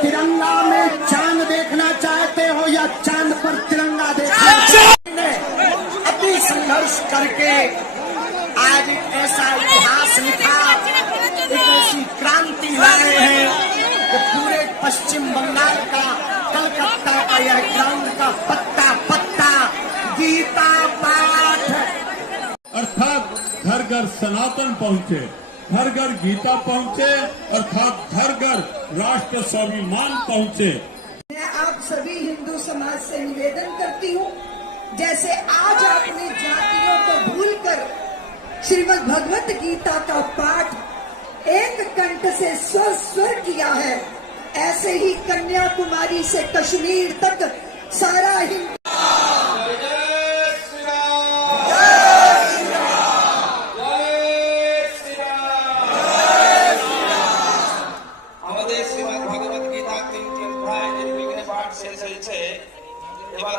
तिरंगा में चांद देखना चाहते हो या चांद पर तिरंगा देखना? अति संघर्ष करके आज एक ऐसा इतिहास लिखा, एक ऐसी क्रांति ला रहे हैं कि पूरे पश्चिम बंगाल का, कलकत्ता का यह ग्राउंड का पत्ता पत्ता गीता पाठ, अर्थात घर घर सनातन पहुंचे, घर घर गीता पहुंचे, अर्थात घर घर राष्ट्र स्वाभिमान पहुंचे। मैं आप सभी हिंदू समाज से निवेदन करती हूँ, जैसे आज आपने जातियों को भूलकर श्रीमद् भगवत गीता का पाठ एक कंठ से स्वर किया है, ऐसे ही कन्याकुमारी से कश्मीर तक सारा हिंदू আমাদের শ্রীমদ্ ভগবত গীতা 3টি অধ্যায় এর পাঠ শেষ হয়েছে। এবার